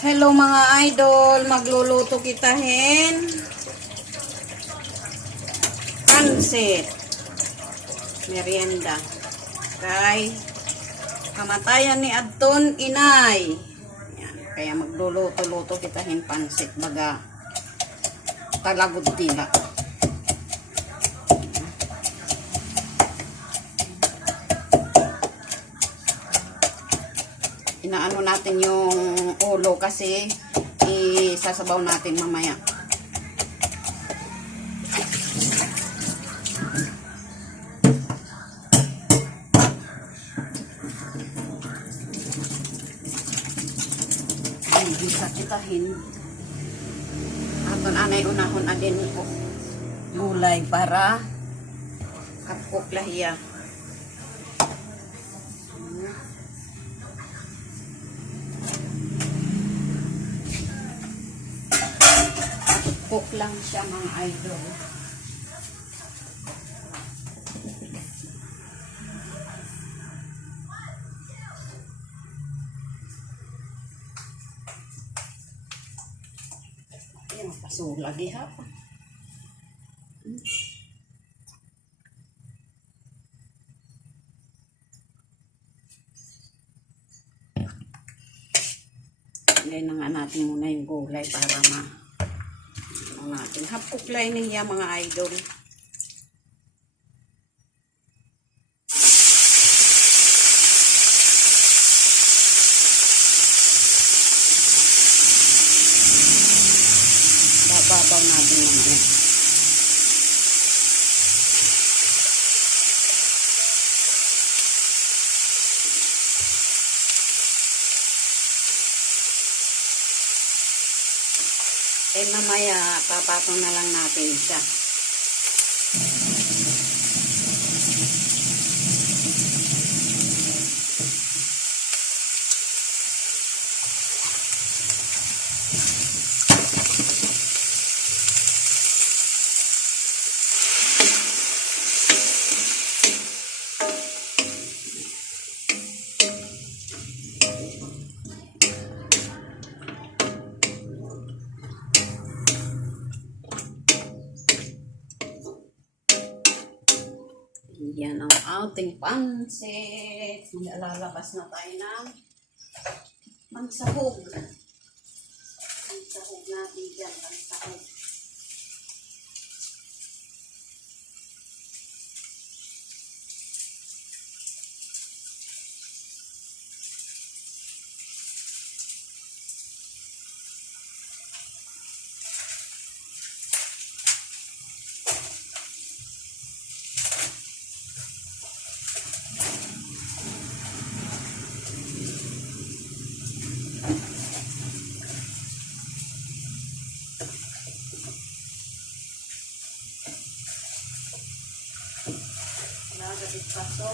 Hello mga idol, magluluto kita hen pansit merienda kay kamatayan ni Adton inay. Yan, kaya magluluto-luto kita hen pansit baga talagod tila. Inaano natin yung ulo kasi isasabaw natin mamaya. Bisa kitahin. Aton anay unahon adin ko gulay para kapkok lahiya. Cook lang siya mga idol. Ayan, pasulagi ha. Ngayon na nga natin muna yung gulay para natin hapkuklay niya mga idol. Bababaw natin mamaya. Eh mamaya papatong na lang natin siya. Yan ang ating pansit. Lalabas na tayo ng pansahog. Pansahog natin dyan. Pansahog. Nagalit paso.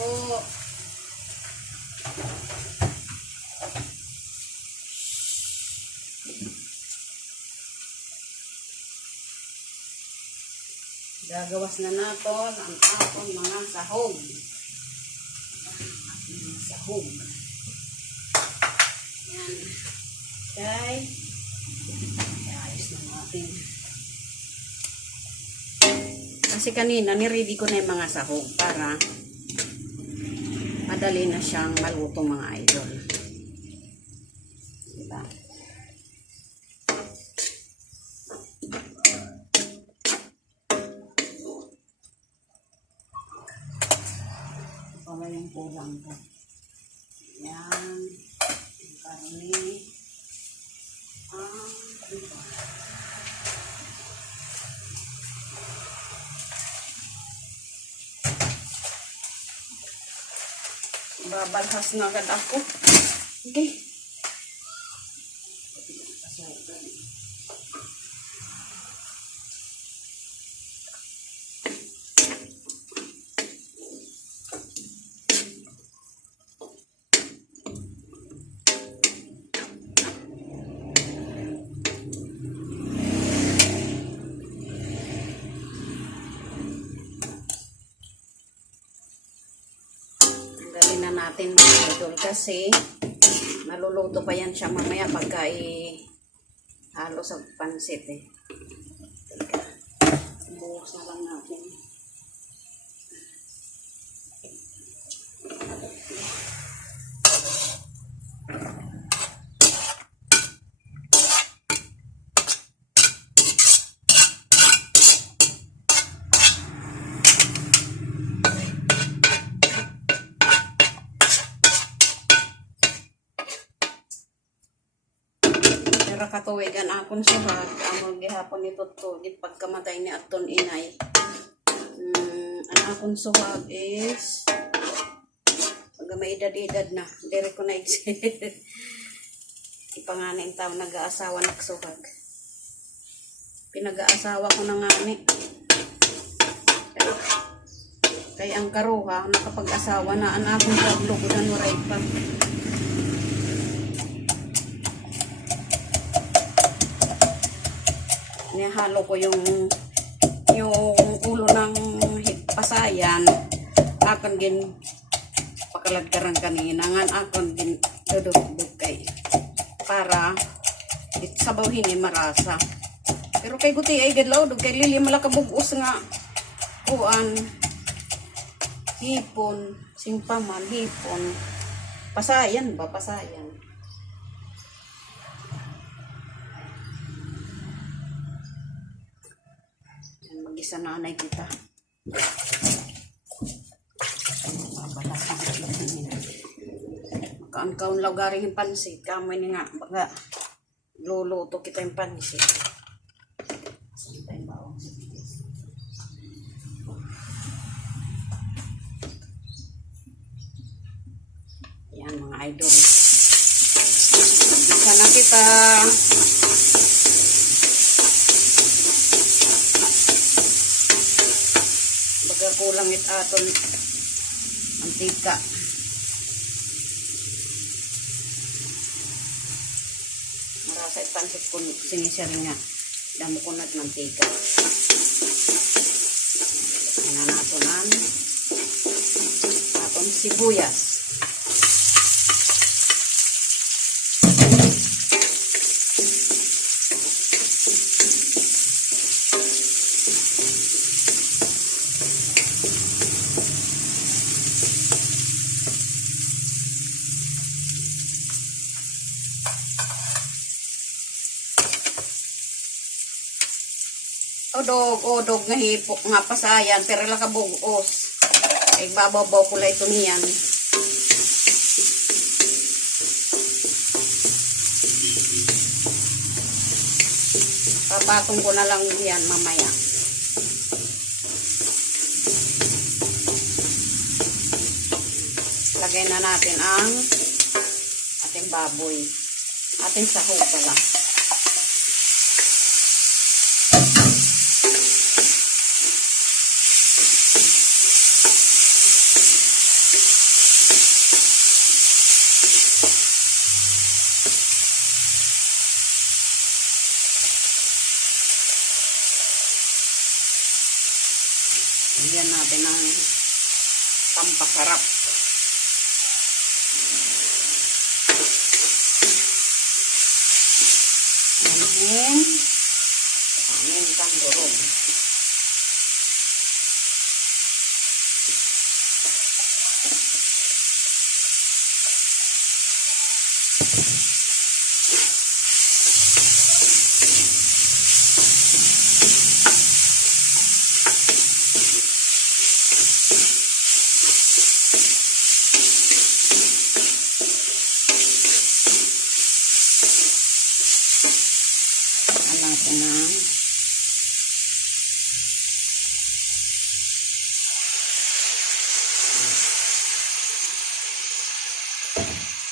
Gagawas na natin ang atong mga sahog. Sahog. Yan. Okay. Ayos na natin. Kasi kanina, niready ko na yung mga sahog para madali na siyang maluto mga idol. Diba? Pala yung kulang ko. Yan. Yung karne. Diba? Babalhas na agad ako. Okay. Natin mga idol kasi Naluluto pa yan siya mamaya pagka halo sa pansit eh. Teka, buhos na lang natin. Pero katuwigan akong suhag, among gihapon nito to, pagkamatay ni aton inay. Ang akong suhag is, pag may edad-edad na, dire ko na ipanganing tao nag-aasawa nagsuhag. Pinag-aasawa ko na nga ni. Kaya ang karuha, nakapag-asawa na, ang akong paglo ko na nuray pa. Nihalo ko yung ulo ng pasayan. Akon gin pakalagkaran kanina. Ngan akon gin duduk kay para sabaw hini marasa. Pero kay guti ay gadlaw dug kay lili malakabugos nga kuan hipon, singpaman, hipon. Pasayan ba? Pasayan. Mag-isa nanay kita. Makaangkaon law garing yung pansit. Kamoy ni nga. Baga luluto kita yung pansit. Yan mga idol. Mag-isa na kita. Baga kulang it aton mantika. Marasa ipansit kung sinisari nga. Damo ko na't mantika. Yan na natonan. Aton sibuyas. Odog nga hipok nga pasayan pero lang kabugos. Ay babaw ko lang ito niyan. Papatong ko na lang yan mamaya. Lagay na natin ang ating baboy. Ating sahog pala. Lagyan natin ng pampasarap. Aning kandurog. Natin ng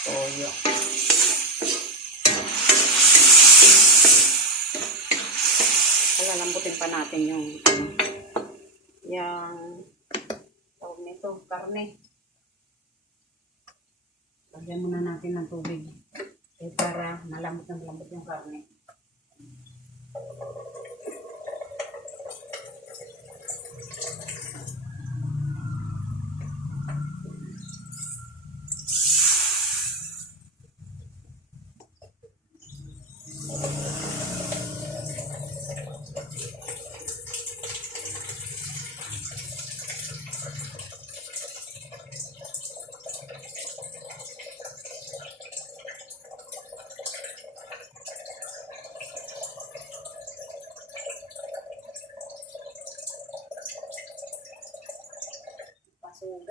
toyo. Lalambutin pa natin yung tawag nito, karne. Lagyan muna natin ng tubig para malambot yung karne.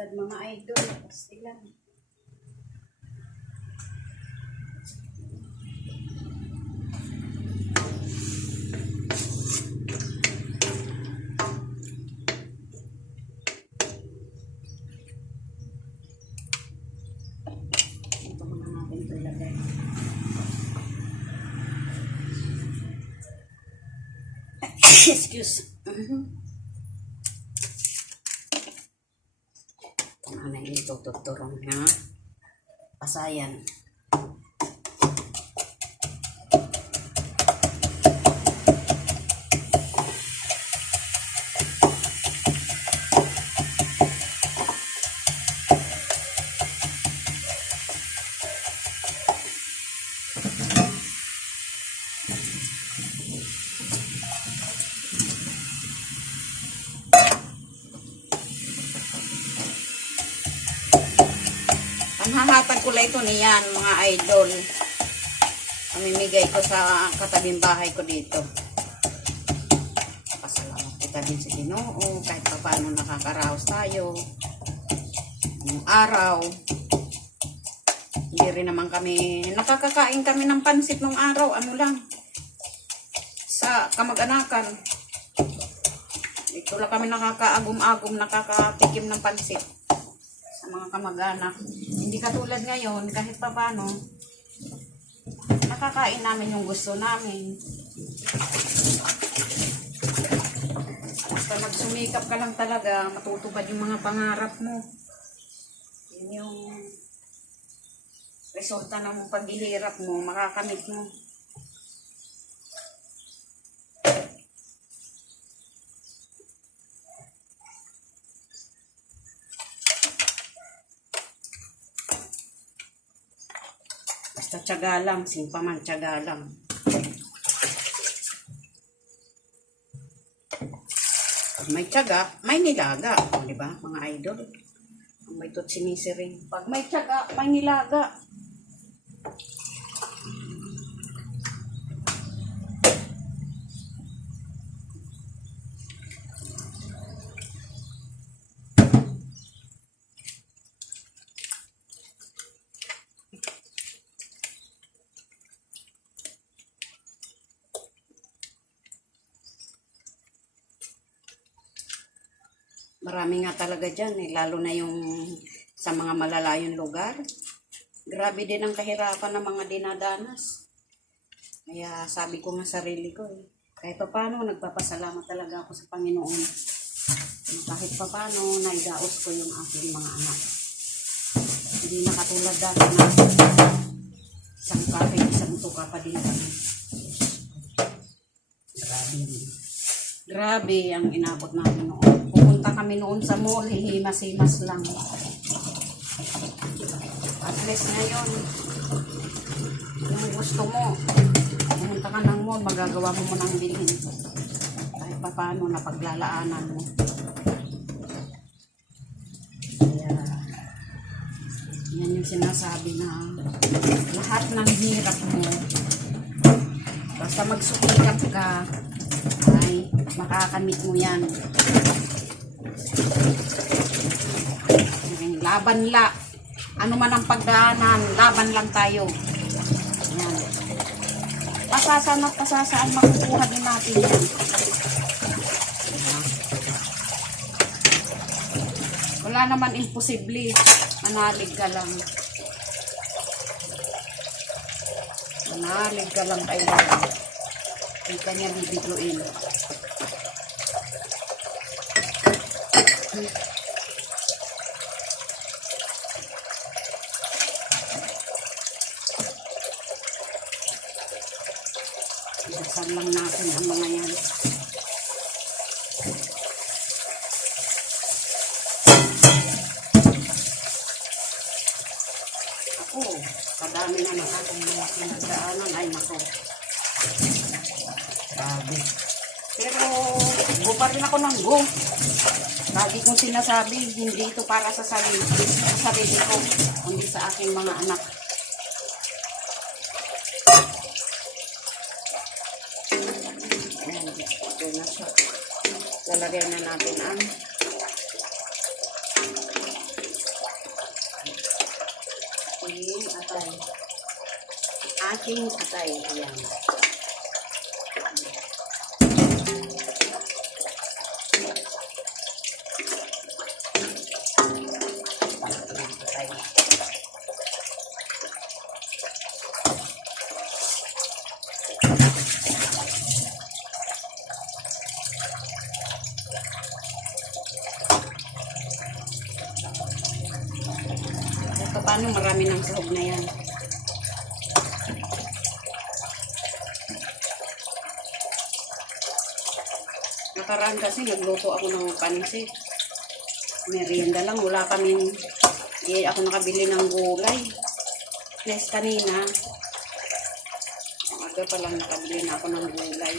agad mga idol. Pasti lang. Ito muna natin ito ilagay. Excuse. Ano yung tuturong niya? Pasayan. Hahatag ko lang ito niyan, mga idol. Pamimigay ko sa katabing bahay ko dito. Pasalamat kita din sa Ginoo kahit pa paano nakakaraos tayo. Ngayong araw, hindi rin naman kami, nakakakain kami ng pansit nung araw, ano lang, sa kamag-anakan. Ito lang kami nakakaagum-agum, nakakatikim ng pansit sa mga kamag-anak. Hindi katulad ngayon, kahit pa paano, nakakain namin yung gusto namin. Basta magsumikap ka lang talaga, matutupad yung mga pangarap mo. Yun yung resulta ng paghihirap mo, makakamit mo. Basta tiyaga lang, simpaman tiyaga lang. Pag may tiyaga, may nilaga. O, diba, mga idol? May tot sinisiring. Pag may tiyaga, may nilaga. Marami nga talaga dyan eh, lalo na yung sa mga malalayong lugar. Grabe din ang kahirapan ng mga dinadanas. Kaya sabi ko nga sarili ko eh, kahit pa paano nagpapasalamat talaga ako sa Panginoon. Kahit pa paano naidaos ko yung aking mga anak. Hindi na katulad dati na isang kape, isang tuka pa din kami. Grabe din. Grabe ang inabot namin noon. Pupunta kami noon sa mall, hihimas-himas lang. At least ngayon, yung gusto mo, pumunta ka ng mall, magagawa mo mo ng bilhin. Kahit pa paano, napaglalaanan mo. Kaya, yan yung sinasabi na lahat ng hirap mo, basta magsukikap ka, ay makakamit mo yan. Laban la. Ano man ang pagdaanan, laban lang tayo. Yan. Pasasan at pasasaan, makukuha din natin yan. Wala naman imposible. Manalig ka lang. Manalig ka lang kayo. Hindi ka niya bibiguin. Dasal lang natin ang mga yan. Ako, kadami na ng aking mga pinagdaanan ay nako. Grabe. Pero, go pa rin ako ng go. Lagi kong sinasabi, hindi ito para sa sarili ko, kundi sa aking mga anak. Ayan, ito na siya. Lalagay na natin ang aking atay. Ayan. Ito paano marami ng sahog na yan. Nakaraan kasi nagluto ako ng pansit. Merienda lang, wala kaming, ako nakabili ng gulay. Nes kanina, aga pa lang nakabili na ako ng gulay.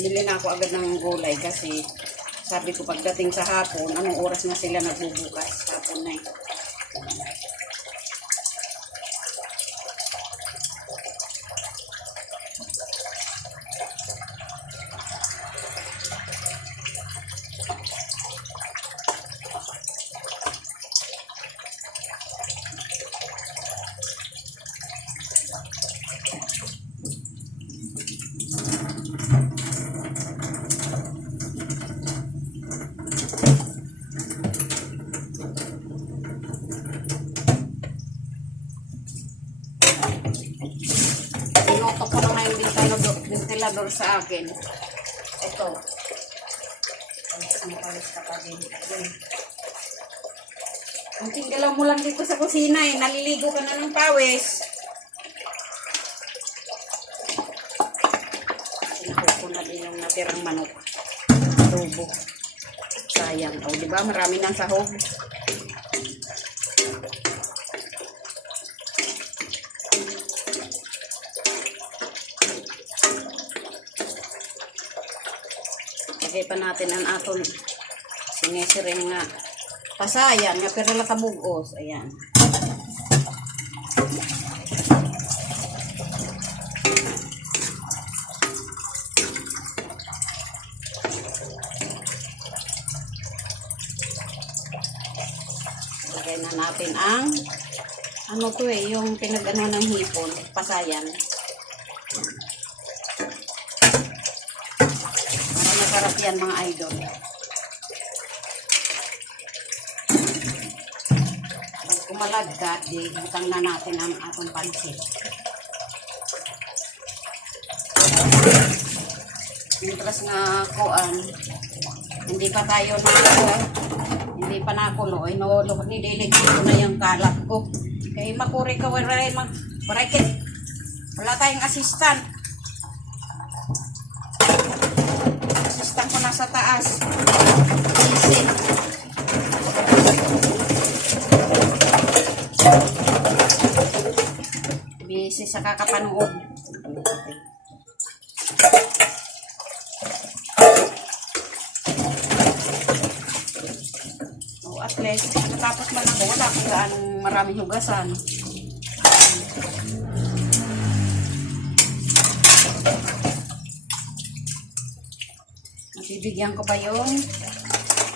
Bili na ako agad ng gulay kasi sabi ko pagdating sa hapon, anong oras na sila nagbubukas? Hapon na eh. Pinutok ko na nga yung ventilador sa akin. Ito. Ang palis ka pa din. Ang tingalaw mo lang dito sa kusina eh. Naliligo ka na ng pawis. Sinahog ko na din yung natirang manok. Adobo. Sayang. O, diba? Marami ng sahog. Lagay pa natin ang aton sinisiring nga pasayan nga pero latabugos. Ayan. Lagay na natin ang ano to eh, yung pinag-ano ng hipon, pasayan. Sarap yan mga idol. Pag kumalagkat, butang na natin ang atong pansit. Mientras nga kuan, hindi pa tayo hindi pa nakulo, nililig ko na yung kalat ko. Kaya makuri ka, waray wala tayong assistant. Ko nasa taas. Easy. Busy sa kakapanood. So at least, natapos man ako, wala akong gaanong maraming hugasan. Bibigyan ko pa yung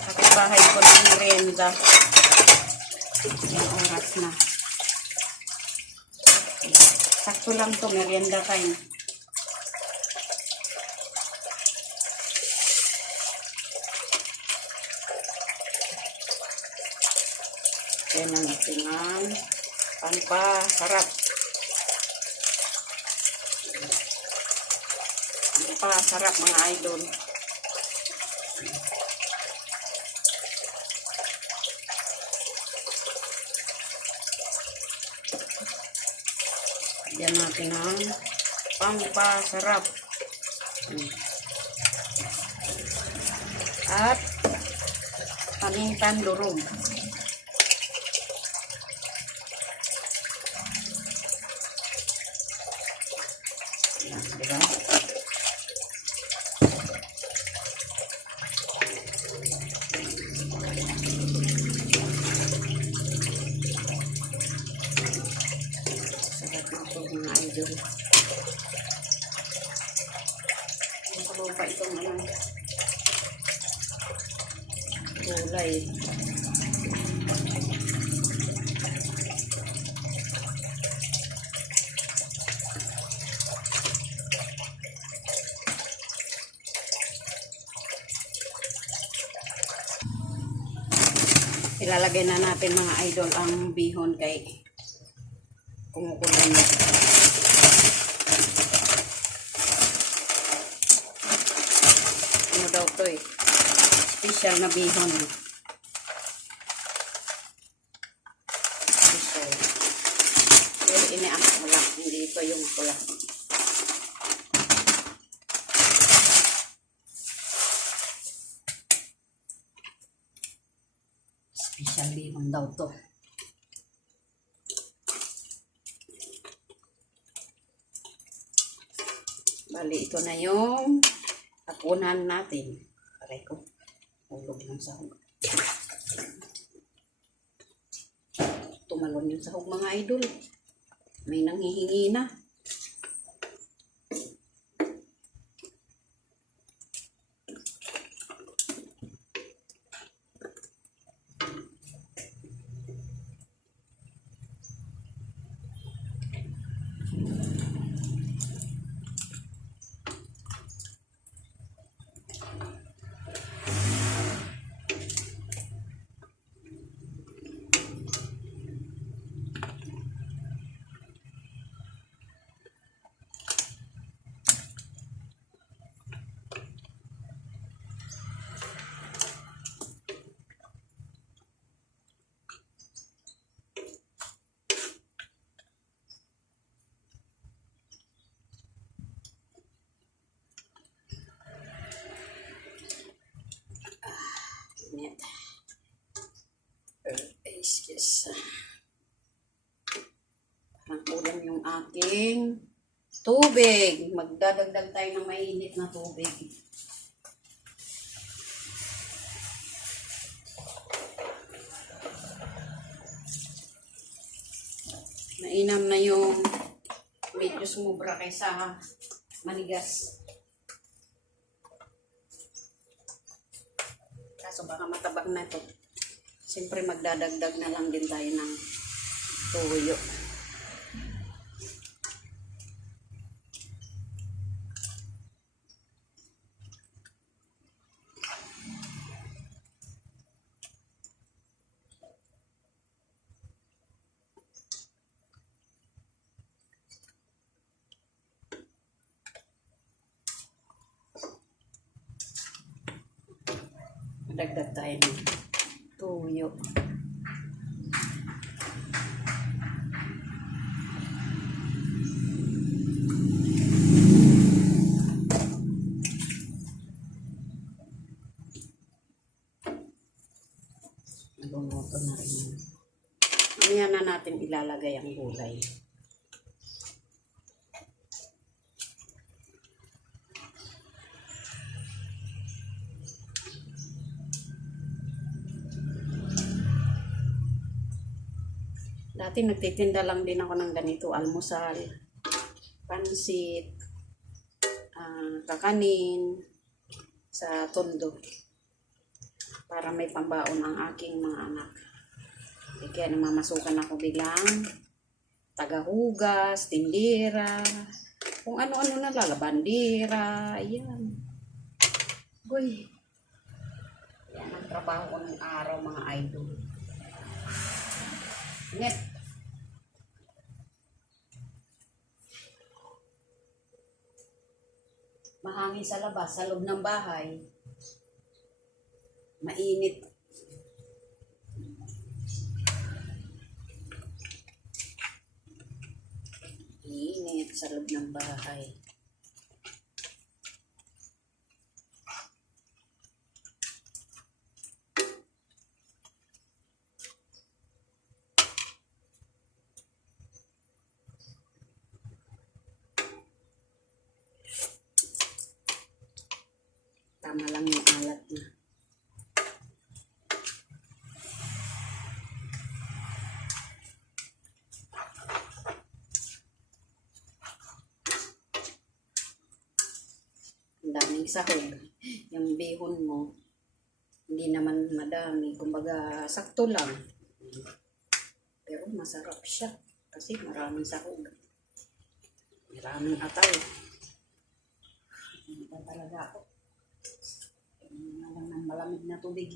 kapitbahay ko ng merienda. Yung oras na. Sakto lang to, merienda time. Yan ang atingan. Pampasarap. Pampasarap mga idol. Yan natin ang pampasarap. At pamintan durog. Yan, diba? Sarap ito mga idol. Sabaw pa itong ano, gulay. Ilalagay na natin mga idol ang bihon kay kumukulo na. Ano daw to eh? Special na bihon. Special. Pero iniaak ko lang. Hindi ito yung pula. Special bihon daw to. Bali, ito na yung hapunan natin. Aray ko. Hulog ng sahog. Tumalon yung sahog mga idol. May nanghihingi na. Net. Yes. Parang ulam yung aking tubig. Magdadagdag tayo ng mainit na tubig. Mainam na yung medyo sumubra kaysa manigas. Kaso baka matabak na ito. Siyempre magdadagdag na lang din tayo ng tuyo. Dagdag tayo ng tuyo. Nagluluto na rin yun. Mamaya na natin ilalagay ang gulay. Dati nagtitinda lang din ako ng ganito, almusal, pansit, kakanin, sa tondo. Para may pambaon ang aking mga anak. Kaya namamasukan ako bilang tagahugas, tindera, kung ano-ano na lalabandira, ayan. Uy, yan ang trabaho ko ng araw mga idol. Net. Mahangin sa labas, sa loob ng bahay. Mainit. Init sa loob ng bahay. Tama lang yung alat na. daming sahog. Yung bihon mo, hindi naman madami. Kumbaga, sakto lang. Pero masarap siya. Kasi maraming sahog. Maraming atay. Hindi pa talaga ako. Kailangan na lang ng malamig na tubig.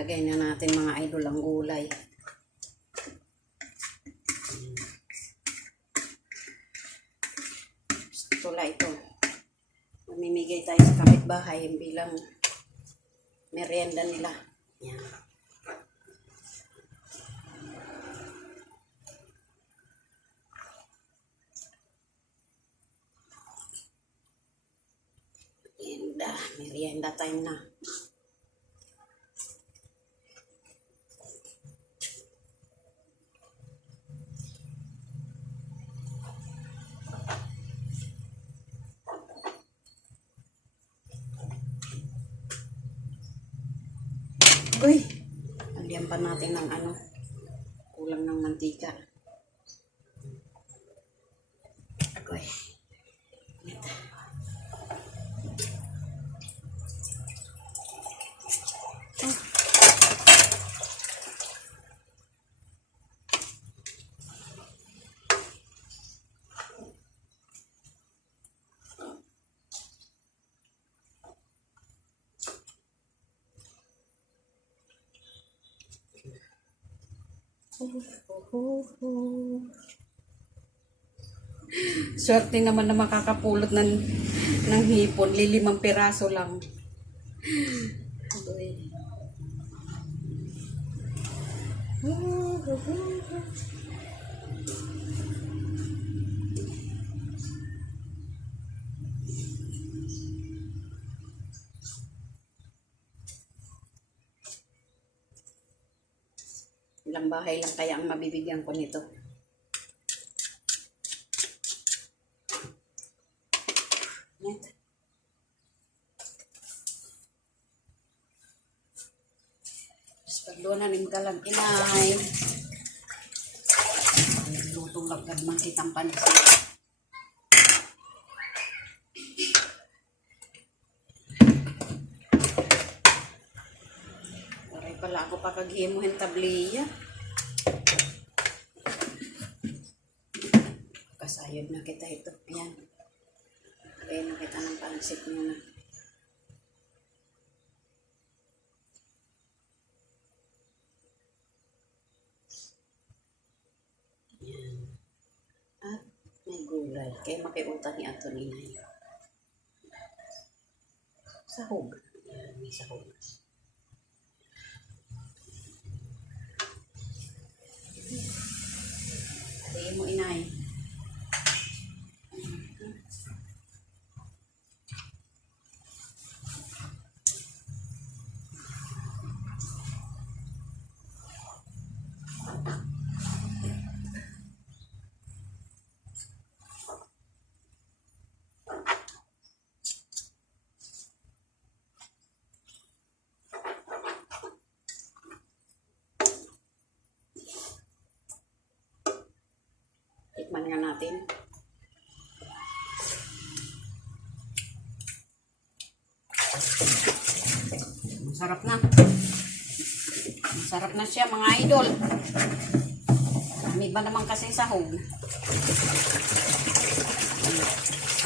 Lagay na natin mga idol ang gulay. Tula ito. Mamimigay tayo sa kapitbahay bilang merienda nila. Yan. Merienda time na. Uy, lagyan pa natin ng kulang ng mantika. Agoy. Ito. Swerte naman na makakapulot ng hipon. 5 piraso lang. Ilang bahay lang kaya ang mabibigyan ko nito. Net. Tapos paglunanin ka lang inay. Lutong lagad man kitang pansin. Waray pala ako pakaghimuhin tabliya. Kasayod na kita ito. Yan. Kaya na kita ng pansit muna. Yan. At may gulay. Kaya makiutan ni Antonina. Sahog. Yan, may sahog. Hatiin mo inay. Tikman nga natin. Masarap na. Masarap na siya mga idol. May ba naman kasi sahog?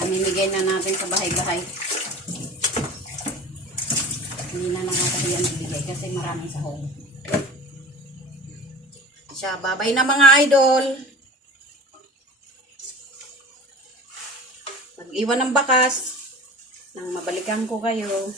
Amimigay na natin sa bahay-bahay. Hindi na nakakahiyan ibigay kasi maraming sahog. Siya, babay na mga idol. Mag-iwan ng bakas nang mabalikan ko kayo.